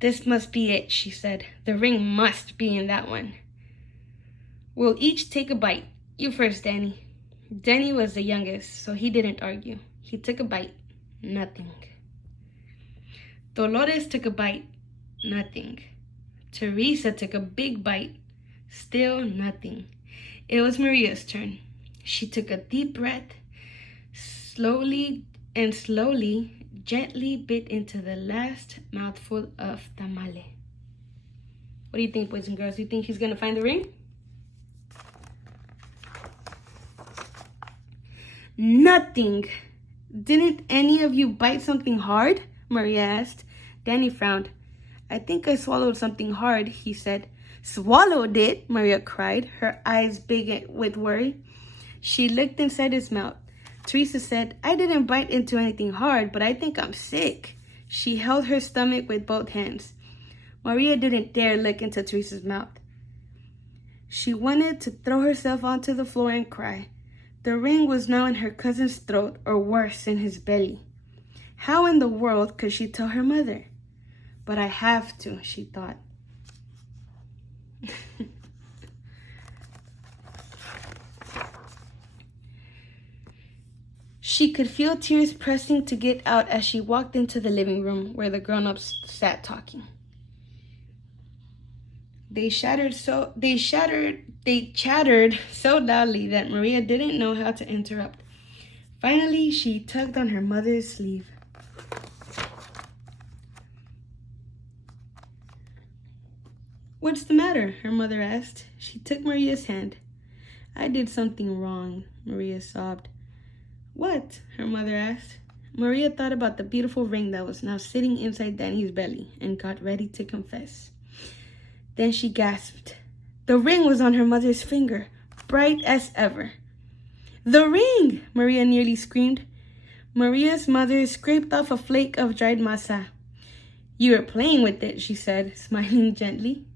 "This must be it," she said. "The ring must be in that one." "We'll each take a bite. You first, Danny." Danny was the youngest, so he didn't argue. He took a bite. Nothing. Dolores took a bite. Nothing. Teresa took a big bite. Still nothing. It was Maria's turn. She took a deep breath, slowly, gently bit into the last mouthful of tamale. What do you think, boys and girls? Do you think she's gonna find the ring? Nothing. "Didn't any of you bite something hard?" Maria asked. Danny frowned. "I think I swallowed something hard," he said. "Swallowed it?" Maria cried, her eyes big with worry. She looked inside his mouth. Teresa said, "I didn't bite into anything hard, but I think I'm sick." She held her stomach with both hands. Maria didn't dare look into Teresa's mouth. She wanted to throw herself onto the floor and cry. The ring was now in her cousin's throat, or worse, in his belly. How in the world could she tell her mother? "But I have to," she thought. She could feel tears pressing to get out as she walked into the living room where the grown-ups sat talking. They chattered so loudly that Maria didn't know how to interrupt. Finally, she tugged on her mother's sleeve. "What's the matter?" her mother asked. She took Maria's hand. "I did something wrong," Maria sobbed. "What?" her mother asked. Maria thought about the beautiful ring that was now sitting inside Danny's belly and got ready to confess. Then she gasped. The ring was on her mother's finger, bright as ever. "The ring!" Maria nearly screamed. Maria's mother scraped off a flake of dried masa. "You were playing with it," she said, smiling gently.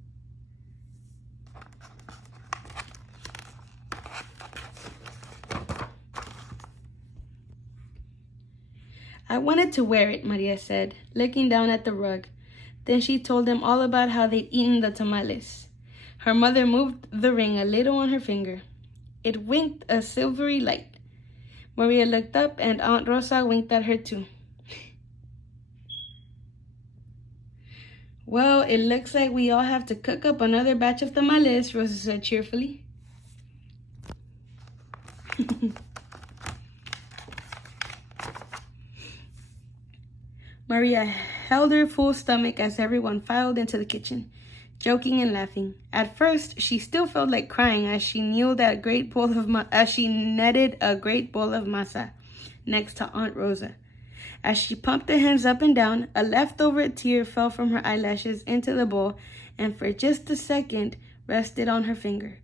"I wanted to wear it," Maria said, looking down at the rug. Then she told them all about how they'd eaten the tamales. Her mother moved the ring a little on her finger. It winked a silvery light. Maria looked up and Aunt Rosa winked at her too. "Well, it looks like we all have to cook up another batch of tamales," Rosa said cheerfully. Maria held her full stomach as everyone filed into the kitchen, joking and laughing. At first, she still felt like crying as she netted a great bowl of masa next to Aunt Rosa. As she pumped her hands up and down, a leftover tear fell from her eyelashes into the bowl and for just a second rested on her finger,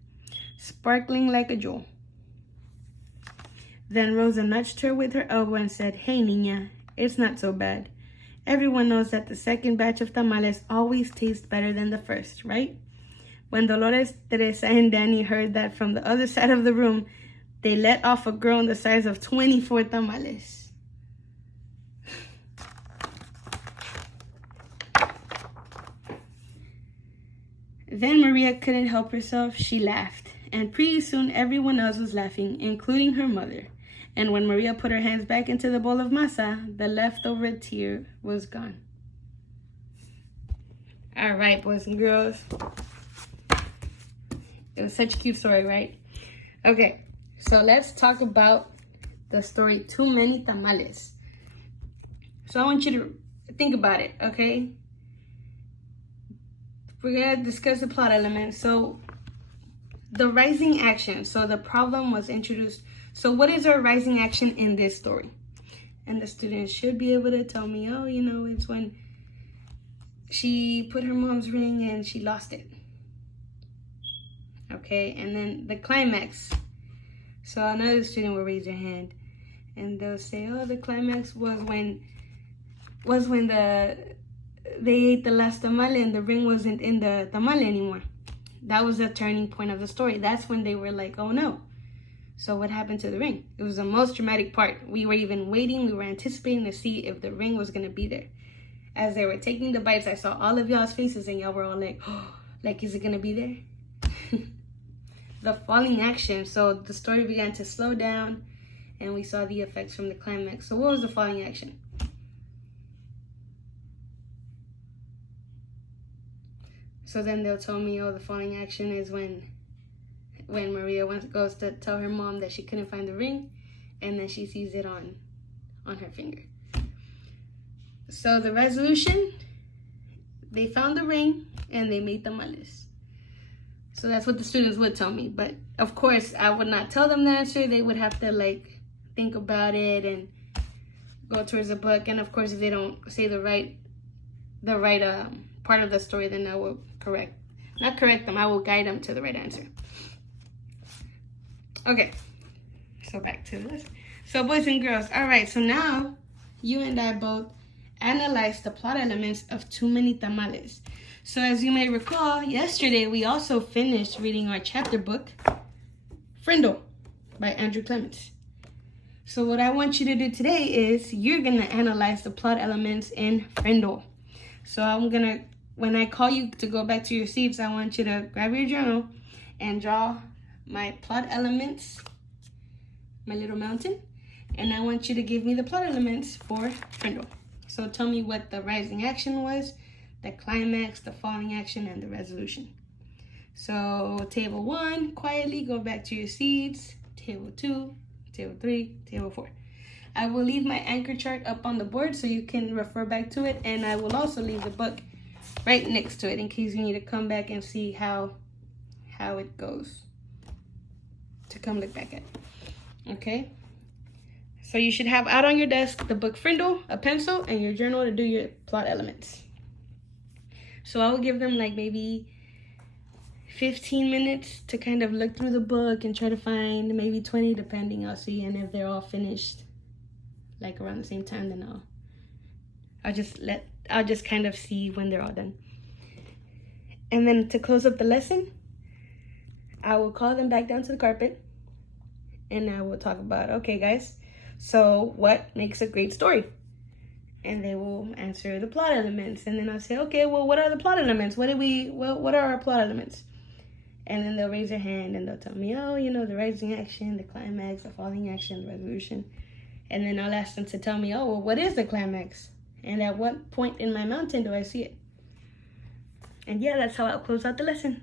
sparkling like a jewel. Then Rosa nudged her with her elbow and said, "Hey, niña, it's not so bad. Everyone knows that the second batch of tamales always tastes better than the first, right?" When Dolores, Teresa, and Danny heard that from the other side of the room, they let off a groan the size of 24 tamales. Then Maria couldn't help herself. She laughed, and pretty soon everyone else was laughing, including her mother. And when Maria put her hands back into the bowl of masa, the leftover tear was gone. All right, boys and girls. It was such a cute story, right? Okay, so let's talk about the story Too Many Tamales. So I want you to think about it, okay? We're going to discuss the plot elements. So the rising action. So the problem was introduced. So what is our rising action in this story? And the students should be able to tell me, oh, it's when she put her mom's ring and she lost it. Okay, and then the climax. So another student will raise their hand and they'll say, oh, the climax was when they ate the last tamale and the ring wasn't in the tamale anymore. That was the turning point of the story. That's when they were like, oh no. So what happened to the ring? It was the most dramatic part. We were even waiting. We were anticipating to see if the ring was going to be there. as they were taking the bites, I saw all of y'all's faces and y'all were all like, oh, like, is it gonna be there? The falling action. So the story began to slow down and we saw the effects from the climax. So what was the falling action? So then they'll tell me, oh, the falling action is when Maria goes to tell her mom that she couldn't find the ring, and then she sees it on her finger. So the resolution, they found the ring and they made tamales. So that's what the students would tell me. But of course, I would not tell them the answer. They would have to like think about it and go towards the book. And of course, if they don't say the right part of the story, then I will not correct them. I will guide them to the right answer. Okay, so back to this. So boys and girls, all right, so now you and I both analyzed the plot elements of Too Many Tamales. So as you may recall, yesterday we also finished reading our chapter book, Frindle, by Andrew Clements. So what I want you to do today is you're gonna analyze the plot elements in Frindle. So when I call you to go back to your seats, I want you to grab your journal and draw my plot elements, my little mountain, and I want you to give me the plot elements for Frindle. So tell me what the rising action was, the climax, the falling action, and the resolution. So table 1, quietly go back to your seats. Table 2, table 3, table 4. I will leave my anchor chart up on the board so you can refer back to it, and I will also leave the book right next to it in case you need to come back and see how it goes, to come look back at. Okay? So you should have out on your desk the book Frindle, a pencil, and your journal to do your plot elements. So I will give them like maybe 15 minutes to kind of look through the book and try to find maybe 20, depending. I'll see, and if they're all finished like around the same time, then I'll just kind of see when they're all done. And then to close up the lesson, I will call them back down to the carpet and I will talk about, okay guys, so what makes a great story? And they will answer the plot elements. And then I'll say, okay, well, what are the plot elements? What are our plot elements? And then they'll raise their hand and they'll tell me, oh, the rising action, the climax, the falling action, the resolution. And then I'll ask them to tell me, oh, well, what is the climax? And at what point in my mountain do I see it? And yeah, that's how I'll close out the lesson.